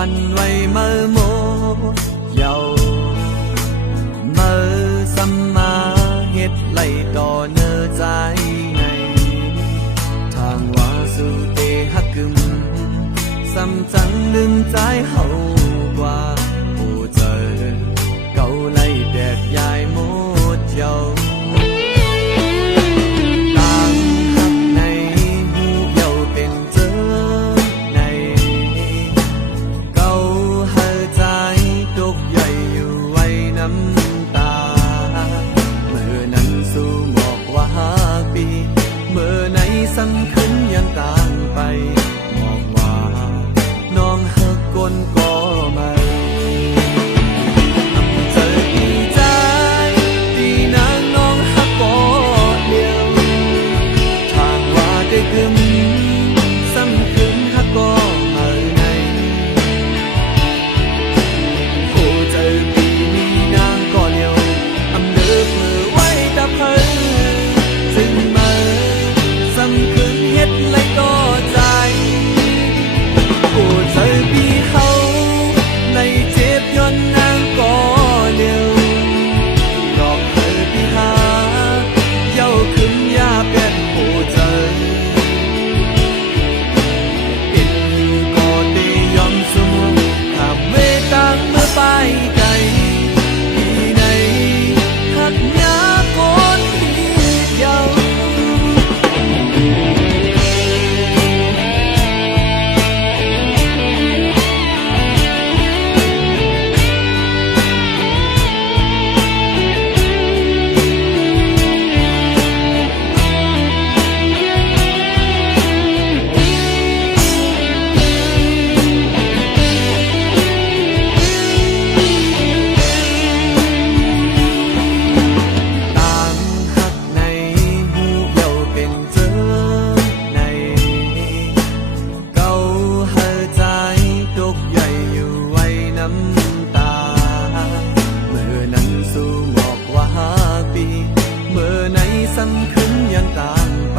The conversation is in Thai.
phần mây mơ mô giàu mơ xăm ma hết lầy đò nơ dài này thang hoa su tê hắc cừm xăm trắng lưng trái hậu qua hồ trời câu lầy đẹp dài một dầuเมื่อไหนซ้ำขึ้นยังต่างไปมองว่าน้องหักคนก็ไม่เธอดีใจที่นางน้องหักก็เดียวทางว่าได้กึมซ้ำขึ้นหักก็ไม่ในโอ้เจอปีนี้นางก็เดียวอำเลิกมือไว้ตะเพอซึ่งซ้ำคืนเฮ็ดเลยก็ใจโอ้เธอพี่เขาในเจ็บย้อนนางก็เดียวดอกเธอพี่หาเย้าขึ้นยาเป็นโอ้เธอปิดก็ได้ยอมสมถ้าเวตังเมื่อไปไกลที่ไหนหักยาคนเย้าเมื่อไหนซ้ำขึ้นยังต่างไป